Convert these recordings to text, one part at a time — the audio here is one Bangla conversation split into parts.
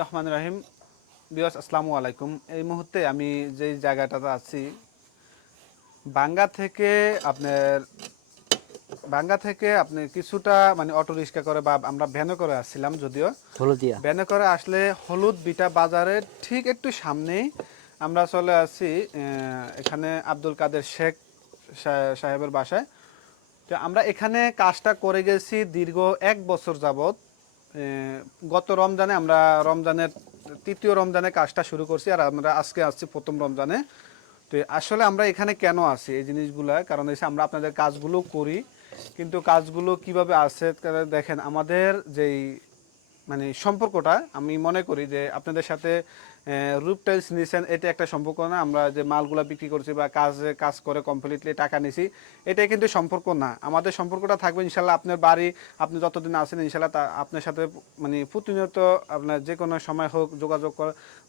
রহমান রাহিম। বিয়স আসসালামু আলাইকুম। এই মুহূর্তে আমি যেই জায়গাটাতে আছি বাঙ্গা থেকে আপনার বাঙ্গা থেকে আপনি কিছুটা মানে অটো রিক্সা করে বা আমরা ভ্যানে করে আসছিলাম যদিও। হলদিয়া। ভ্যানে করে আসলে হলুদ বিটা বাজারের ঠিক একটু সামনেই আমরা চলে আহ, এখানে আব্দুল কাদের শেখ সাহেবের বাসায়। তো আমরা এখানে কাজটা করে গেছি দীর্ঘ এক বছর যাবৎ। আহ, গত রমজানে আমরা রমজানের, তৃতীয় রমজানে কাজটা শুরু করছি আর আমরা আজকে আসছি প্রথম রমজানে। তো আসলে আমরা এখানে কেন আসি এই জিনিসগুলো? কারণ এসে আমরা আপনাদের কাজগুলো করি, কিন্তু কাজগুলো কীভাবে আসে দেখেন, আমাদের যেই মানে সম্পর্কটা আমি মনে করি যে আপনাদের সাথে রুপ টাইলস নিয়েছেন এটা একটা সম্পর্ক না। আমরা যে মালগুলো বিক্রি করছি বা কাজে কাজ করে কমপ্লিটলি টাকা নিছি, এটা কিন্তু সম্পর্ক না। আমাদের সম্পর্কটা থাকবে ইনশাল্লাহ আপনার বাড়ি, আপনি যতদিন আছেন, ইনশাল্লাহ তা আপনার সাথে মানে প্রতিনিয়ত আপনার যে কোনো সময় হোক যোগাযোগ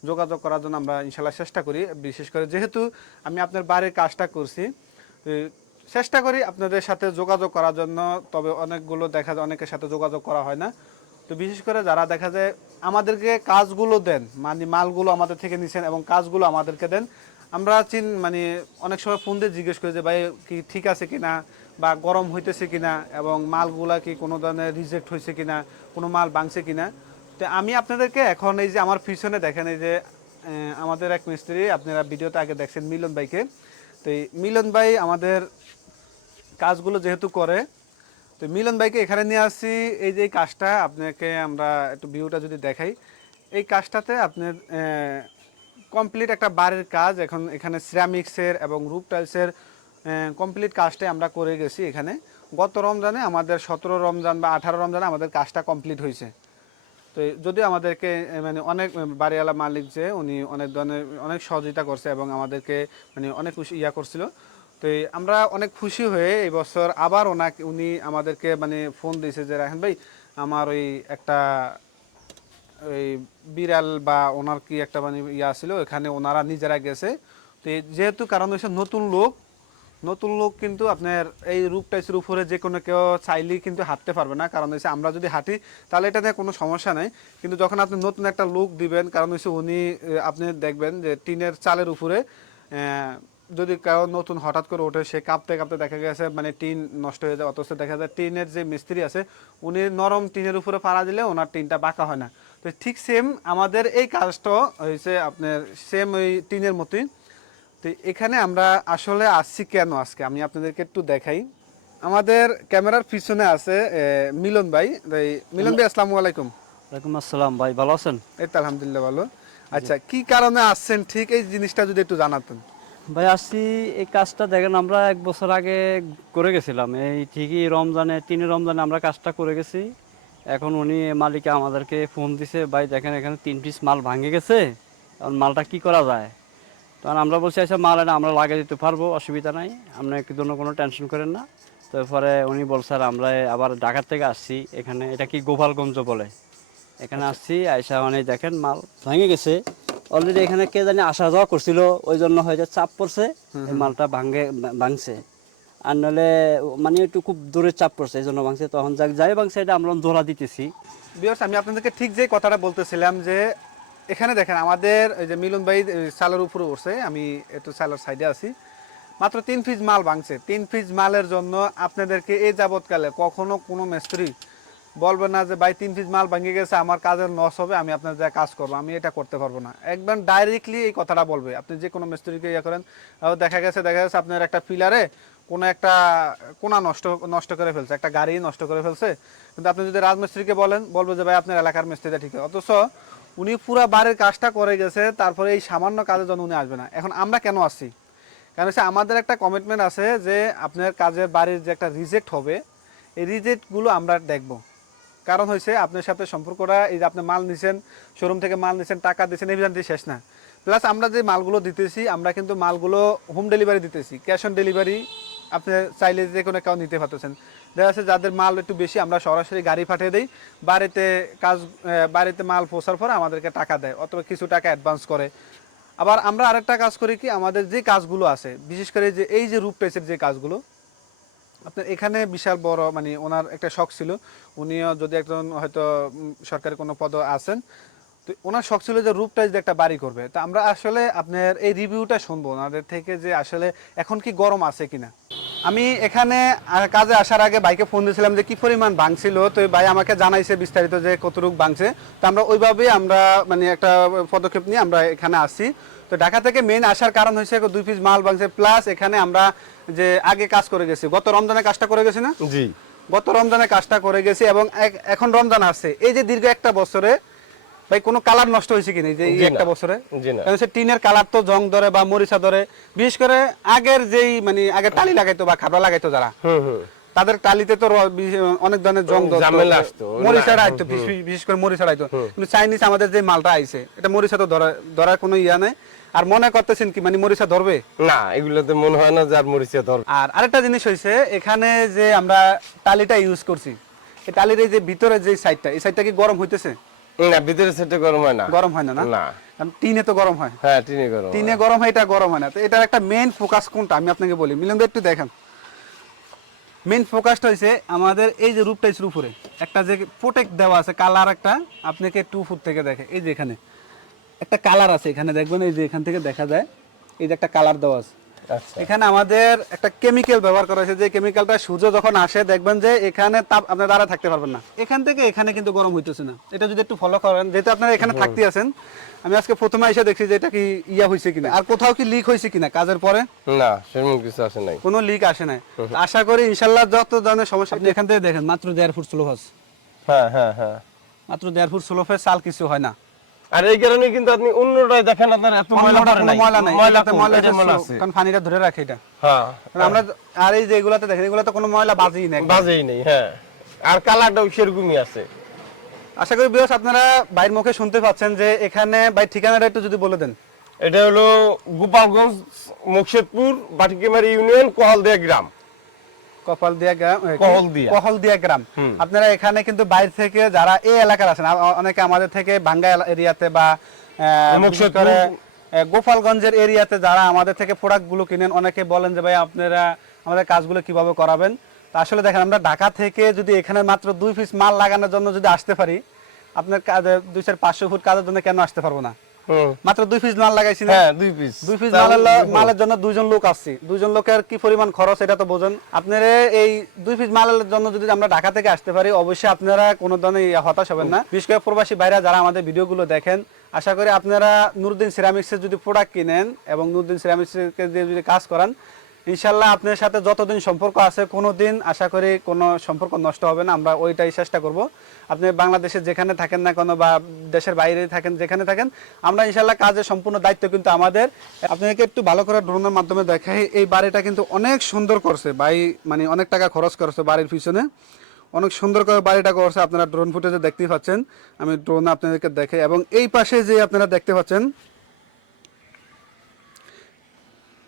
যোগাযোগ করার জন্য আমরা ইনশাল্লাহ চেষ্টা করি। বিশেষ করে যেহেতু আমি আপনার বাড়ির কাজটা করছি চেষ্টা করি আপনাদের সাথে যোগাযোগ করার জন্য, তবে অনেকগুলো দেখা যায়, অনেকের সাথে যোগাযোগ করা হয় না। তো বিশেষ করে যারা দেখা যায় আমাদেরকে কাজগুলো দেন মানে মালগুলো আমাদের থেকে নিছেন এবং কাজগুলো আমাদেরকে দেন। আমরা চিন মানে অনেক সময় ফোন দিয়ে জিজ্ঞেস করি যে, ভাই, কি ঠিক আছে কিনা বা গরম হইতেছে কিনা এবং মালগুলা কি কোনো ধরনের রিজেক্ট হয়েছে কিনা, কোনো মাল ভাঙছে কিনা? তো আমি আপনাদেরকে এখন এই যে আমার পিছনে দেখেন এই যে আমাদের এক মিস্ত্রি, আপনারা ভিডিওতে আগে দেখছেন মিলন ভাইকে। তো এই মিলন ভাই আমাদের কাজগুলো যেহেতু করে তো মিলন ভাইকে এখানে নিয়ে আসছি এই যে কাজটা, আপনাকে আমরা একটু ভিউটা যদি দেখাই। এই কাজটাতে আপনার কমপ্লিট একটা বাড়ির কাজ। এখন এখানে সিরামিক্সের এবং রুপ টাইলসের কমপ্লিট কাজটাই আমরা করে গেছি এখানে। গত রমজানে আমাদের সতেরো রমজান বা আঠারো রমজানে আমাদের কাজটা কমপ্লিট হয়েছে। তো যদি আমাদেরকে মানে অনেক বাড়িওয়ালা মালিক যে, উনি অনেক ধরনের, অনেক সহযোগিতা করছে এবং আমাদেরকে মানে অনেক ইয়া করছিল। তো আমরা অনেক খুশি হয়ে এই বছর আবার ওনাকে উনি আমাদেরকে মানে ফোন দিয়েছে যে রাহেন ভাই, আমার ওই একটা, ওই বিড়াল বা ওনার কি একটা মানে ইয়া ছিল এখানে ওনারা নিজেরা গেছে। তো যেহেতু কারণ হচ্ছে নতুন লোক নতুন লোক কিন্তু আপনার এই রূপ টাইসের উপরে যে কোনো কেউ চাইলেই কিন্তু হাঁটতে পারবে না। কারণ হচ্ছে আমরা যদি হাঁটি, তাহলে এটা নিয়ে কোনো সমস্যা নেই। কিন্তু যখন আপনি নতুন একটা লুক দিবেন, কারণ হচ্ছে উনি আপনি দেখবেন যে টিনের চালের উপরে যদি কেউ নতুন হঠাৎ করে ওঠে সে কাঁপতে কাঁপতে দেখা গেছে মানে টিন নষ্ট হয়ে যায় অথচ দেখা যায় টিনের যে মিস্ত্রি আছে উনি নরম টিনের উপরে পাড়া দিলে ওনার টিনটা বাঁকা হয় না। তো ঠিক সেম আমাদের এই কাজটা হয়েছে আপনার সেম ওই টিনের মতোই। তো এখানে আমরা আসলে আসছি কেন আজকে? আমি আপনাদেরকে একটু দেখাই। আমাদের ক্যামেরার পিছনে আছে মিলন ভাই। মিলন ভাই আসসালামু আলাইকুম। ওয়ালাইকুম আসসালাম ভাই ভালো আছেন? এই তো আলহামদুলিল্লাহ ভালো। আচ্ছা কি কারণে আসছেন? ঠিক এই জিনিসটা যদি একটু জানাতেন। ভাই আসছি এই কাজটা দেখেন আমরা এক বছর আগে করে গেছিলাম। এই ঠিকই রমজানে তিন রমজানে আমরা কাজটা করে গেছি। এখন উনি মালিকে আমাদেরকে ফোন দিছে ভাই দেখেন এখানে তিন পিস মাল ভাঙে গেছে এখন মালটা কি করা যায়? তখন আমরা বলছি আচ্ছা মাল এটা আমরা লাগিয়ে দিতে পারব অসুবিধা নাই আপনার জন্য কোনো টেনশন করেন না। তারপরে উনি বলছে আর আমরা আবার ঢাকার থেকে আসছি এখানে এটা কি গোপালগঞ্জ বলে? এখানে আসছি আইসা মানে দেখেন মাল ভেঙে গেছে। অলরেডি এখানে কে জানি আসা যাওয়া করছিল ওই জন্য হয়তো চাপ পড়ছে মালটা ভাঙে ভাঙছে। আর নাহলে মানে একটু খুব দূরে চাপ পড়ছে এই জন্য ভাঙছে তখন যাক যাই ভাঙছে এটা আমরা জোড়া দিতেছি। বিয়ার্স আমি আপনাদেরকে ঠিক যে কথাটা বলতেছিলাম যে এখানে দেখেন আমাদের এই যে মিলন ভাই চালের উপরে উঠছে আমি একটু চালের সাইডে আছি। মাত্র তিন পিস মাল ভাঙছে। তিন পিস মালের জন্য আপনাদেরকে এই যাবৎকালে কখনো কোনো মিস্ত্রি বলবে না যে, ভাই, তিন পিস মাল ভেঙে গেছে, আমার কাজের লস হবে, আমি আপনার যা কাজ করব, আমি এটা করতে পারব না। একদম ডাইরেক্টলি এই কথাটা বলবে। আপনি যে কোনো মিস্ত্রিকে ইয়ে করেন দেখা গেছে দেখা গেছে আপনার একটা পিলারে কোনো একটা কোনা নষ্ট নষ্ট করে ফেলছে, একটা গাড়ি নষ্ট করে ফেলছে। কিন্তু আপনি যদি রাজমিস্ত্রিকে বলেন, বলব যে, ভাই, আপনার এলাকার মিস্ত্রিটা ঠিক অথচ উনি পুরো বাড়ির কাজটা করে গেছে, তারপরে এই সামান্য কাজের জন্য উনি আসবে না। এখন আমরা কেন আসছি? কারণ হচ্ছে আমাদের একটা কমিটমেন্ট আছে যে, আপনার কাজের বাড়ির যে একটা রিজেক্ট হবে, এই রিজেক্টগুলো আমরা দেখব। কারণ হয়েছে আপনার সাথে সম্পর্কটা, এই যে আপনি মাল নিছেন শোরুম থেকে মাল নিছেন, টাকা দিয়েছেন এই জানতে শেষ না। প্লাস আমরা যে মালগুলো দিতেছি, আমরা কিন্তু মালগুলো হোম ডেলিভারি দিতেছি ক্যাশ অন ডেলিভারি আপনি চাইলে যে কোনো কেউ নিতে পারতেছেন। দেখা যাচ্ছে যাদের মাল একটু বেশি, আমরা সরাসরি গাড়ি পাঠিয়ে দিই, বাড়িতে কাজ বাড়িতে মাল পৌঁছার পর আমাদেরকে টাকা দেয়, অথবা কিছু টাকা অ্যাডভান্স করে। আবার আমরা আরেকটা কাজ করি কি, আমাদের যে কাজগুলো আছে, বিশেষ করে যে এই যে রূপ পেসের যে কাজগুলো আপনার এখানে বিশাল বড় মানে ওনার একটা শখ ছিল। উনিও যদি একজন হয়তো সরকারি কোনো পদ আছেন, তো ওনার শখ ছিল যে রূপটা যদি একটা বাড়ি করবে। তো আমরা আসলে আপনার এই রিভিউটা শুনব, ওনাদের থেকে যে আসলে এখন কি গরম আছে কিনা। আমি এখানে কাজে আসার আগে বাইকে ফোন দিয়েছিলাম যে কি পরিমাণ ভাঙছিল, তো ভাই আমাকে জানাইছে বিস্তারিত যে কতটুকু ভাঙছে। তো আমরা ওইভাবেই আমরা মানে একটা পদক্ষেপ নিয়ে আমরা এখানে আসি। তো ঢাকা থেকে মেইন আসার কারণ হয়েছে দুই পিস মাল ভাঙছে প্লাস এখানে আমরা যে আগে কাজ করে গেছি গত রমজানে কাজটা করে গেছি না? জি। গত রমজানে কাজটা করে গেছি এবং এখন রমজান আসছে। এই যে দীর্ঘ একটা বছরে ভাই কোনো কালার নষ্ট হয়েছে কিনা যে এই একটা বছরে? কারণ টিনের কালার তো জং ধরে বা মরিচা ধরে বিশেষ করে আগের যেই মানে আগে টালি লাগাইতো বা খাবলা লাগাইতো যারা তাদের টালিতে তো অনেক ধরনের জং ঝামেলা আসতো। মরিচা না, আইতো বিশেষ- করে আইতো কিন্তু চাইনিজ আমাদের যে মালটা আইছে এটা মরিচা তো ধরা ধরার কোনো ইয়া নাই। আর মনে করতেছেন কি মানে মরিচা ধরবে? না এগুলোতে মনে হয় না যার মরিচা ধর আর আরেকটা জিনিস হয়েছে এখানে যে আমরা টালিটা ইউজ করছি এই টালির এই যে ভিতরে যে সাইডটা এই সাইডটা কি গরম হইতেছে? না ভিতরে সেটা গরম হয় না। গরম হয় না না? টিনে তো গরম হয়। হ্যাঁ টিনে গরম টিনে গরম হয় এটা গরম হয় না। তো এটার একটা মেইন ফোকাস কোনটা? আমি আপনাকে বলি। মিলন একটু দেখেন। মেইন ফোকাসটা হয়েছে আমাদের এই যে রূপটা উপরে। একটা যে প্রোটেক্ট দেওয়া আছে কালার একটা আপনাকে টু ফুট থেকে দেখে। এই যে এখানে। একটা কালার আছে এখানে দেখবেন এই যে এখান থেকে দেখা যায় এই যে একটা কালার দেওয়া আছে। আচ্ছা। এখানে আমাদের একটা কেমিক্যাল ব্যবহার করা হয়েছে যে কেমিক্যালটা সূর্য যখন আসে দেখবেন যে এখানে তাপ আপনি দ্বারা থাকতে পারবেন না। এখান থেকে এখানে কিন্তু গরম হইতেছে না। এটা যদি একটু ফলো করেন যেহেতু আপনারা এখানে থাকতে আছেন আমি আজকে প্রথমে এসে দেখছি যে এটা কি ইয়া হয়েছে কিনা। আর কোথাও কি লিক হয়েছে কিনা কাজের পরে? না সেরকম কিছু আসে নাই। কোনো লিক আসে নাই। আশা করি ইনশাল্লাহ যত ধরনের সমস্যা আপনি এখান থেকে দেখেন মাত্র দেড় ফুট স্লোফাস হ্যাঁ হ্যাঁ হ্যাঁ। মাত্র দেড় ফুট সাল কিছু হয় না। আর এই কারণে কিন্তু আপনি দেখেন আপনার এত ময়লা পড়ে নাই। ময়লা নাই। ময়লা এটাতে কম, ময়লা আছে কারণ পানিটা ধরে রাখে এটা। হ্যাঁ আমরা আর এই যে এগুলাতে দেখেন এগুলাতে কোনো ময়লা বাজেই না একদম। বাজেই নেই হ্যাঁ। আর কালারটাও সেরকমই আছে। আশা করি বিয়স আপনারা বাইর মুখে শুনতে পাচ্ছেন যে এখানে বাই ঠিকানাটা একটু যদি বলে দেন। এটা হলো গোপালগঞ্জ মুকশেদপুর বাটিকেমারি ইউনিয়ন কোহালদিয়া গ্রাম। কপাল দিয়া গ্রাম এ, কি? কহলদিয়া। কহলদিয়া গ্রাম আপনারা এখানে কিন্তু বাইরে থেকে যারা এই এলাকার আছেন অনেকে আমাদের থেকে ভাঙ্গা এরিয়াতে বা। করে গোপালগঞ্জের এরিয়াতে যারা আমাদের থেকে প্রোডাক্টগুলো কিনেন অনেকে বলেন যে ভাই আপনারা আমাদের কাজগুলো কীভাবে করাবেন তা আসলে দেখেন আমরা ঢাকা থেকে যদি এখানে মাত্র দুই পিস মাল লাগানোর জন্য যদি আসতে পারি আপনার কাজে দুই চার পাঁচশো ফুট কাজের জন্য কেন আসতে পারব না মাত্র দুই পিস মাল লাগাইছি হ্যাঁ দুই পিস দুই পিস মালের মালের জন্য দুইজন লোক আসছি। দুইজন লোকের কি পরিমাণ খরচ এটা তো বোঝেন। আপনারা এই দুই পিস মালের জন্য যদি আমরা ঢাকা থেকে আসতে পারি অবশ্যই আপনারা কোনো ধরনের হতাশ হবেন না। বিশেষ করে প্রবাসী বাইরা যারা আমাদের ভিডিওগুলো দেখেন আশা করি আপনারা নুরুদ্দিন সিরামিক্সের যদি প্রোডাক্ট কিনেন এবং নুরুদ্দিন সিরামিক্সকে দিয়ে যদি কাজ করান ইনশাল্লাহ আপনার সাথে যতদিন সম্পর্ক আছে কোনো দিন আশা করি কোনো সম্পর্ক নষ্ট হবে না। আমরা ওইটাই চেষ্টা করব। আপনি বাংলাদেশে যেখানে থাকেন না কোনো বা দেশের বাইরে থাকেন, যেখানে থাকেন, আমরা ইনশাল্লাহ কাজের সম্পূর্ণ দায়িত্ব কিন্তু আমাদের। আপনাকে একটু ভালো করে ড্রোনের মাধ্যমে দেখাই, এই বাড়িটা কিন্তু অনেক সুন্দর করছে। ভাই মানে অনেক টাকা খরচ করছে বাড়ির পিছনে। অনেক সুন্দর করে বাড়িটা করছে। আপনারা ড্রোন ফুটেজে দেখতেই পাচ্ছেন। আমি ড্রোন আপনাদেরকে দেখাই। এবং এই পাশে যে আপনারা দেখতে পাচ্ছেন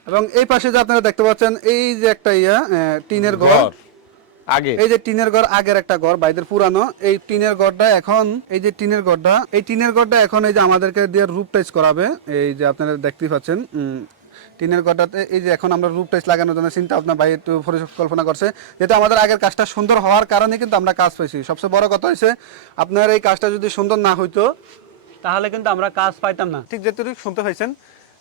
এবং এই পাশে যে আপনারা দেখতে পাচ্ছেন এই যে একটা ইয়া টিনের ঘর। আগে। এই যে টিনের ঘর আগের একটা ঘর বাইদের পুরানো। এই টিনের ঘরটা এখন এই যে টিনের ঘরটা এই টিনের ঘরটা এখন এই যে আমাদেরকে দিয়ে রূপ টাইজ করাবে। এই যে আপনারা দেখতেই পাচ্ছেন টিনের ঘরটাতে এই যে এখন আমরা রূপ টাইজ লাগানোর জন্য চিন্তা আপনার ভাই একটু পরিকল্পনা করছে। যেহেতু আমাদের আগের কাজটা সুন্দর হওয়ার কারণে কিন্তু আমরা কাজ পাইছি। সবচেয়ে বড় কথা হয়েছে আপনার এই কাজটা যদি সুন্দর না হইতো তাহলে কিন্তু আমরা কাজ পাইতাম না। ঠিক যেটুকু শুনতে পাইছেন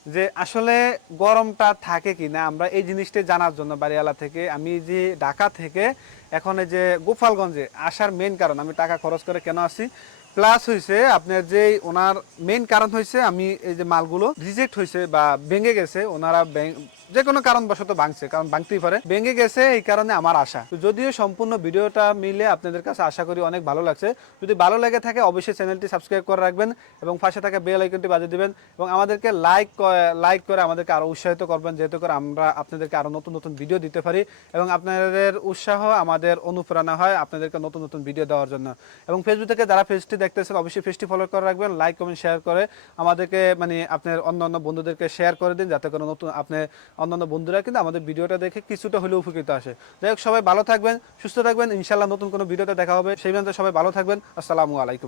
যে আসলে গরমটা থাকে কি না আমরা এই জিনিসটা জানার জন্য বাড়িওয়ালা থেকে, আমি যে ঢাকা থেকে এখন এই যে গোপালগঞ্জে আসার মেন কারণ, আমি টাকা খরচ করে কেন আসি প্লাস হয়েছে আপনার যে ওনার মেন কারণ হয়েছে আমি এই যে মালগুলো রিজেক্ট হয়েছে বা ভেঙে গেছে, ওনারা যে কোনো কারণবশত ভাঙছে, কারণ ভাঙতেই পারে। ভেঙে গেছে এই কারণে আমার আশা। যদিও সম্পূর্ণ ভিডিওটা মিলে আপনাদের কাছে আশা করি অনেক ভালো লাগছে, যদি ভালো লেগে থাকে অবশ্যই চ্যানেলটি সাবস্ক্রাইব করে রাখবেন এবং পাশে থাকা বেল আইকনটি বাজিয়ে দিবেন এবং আমাদেরকে লাইক লাইক করে আমাদেরকে আরও উৎসাহিত করবেন, যেহেতু করে আমরা আপনাদেরকে আরও নতুন নতুন ভিডিও দিতে পারি এবং আপনাদের উৎসাহ আমাদের অনুপ্রেরণা হয় আপনাদেরকে নতুন নতুন ভিডিও দেওয়ার জন্য। এবং ফেসবুক থেকে যারা পেজটি দেখতেছেন, অবশ্যই পেজটি ফলো করে রাখবেন লাইক কমেন্ট শেয়ার করে আমাদেরকে মানে আপনার অন্য অন্য বন্ধুদেরকে শেয়ার করে দিন, যাতে করে নতুন আপনি অন্যান্য বন্ধুরা কিন্তু আমাদের ভিডিওটা দেখে কিছুটা হলেও উপকৃত আসে। যাই সবাই ভালো থাকবেন, সুস্থ থাকবেন। ইনশাল্লাহ নতুন কোনো ভিডিওতে দেখা হবে। সেই পর্যন্ত সবাই ভালো থাকবেন। আসসালামু আলাইকুম।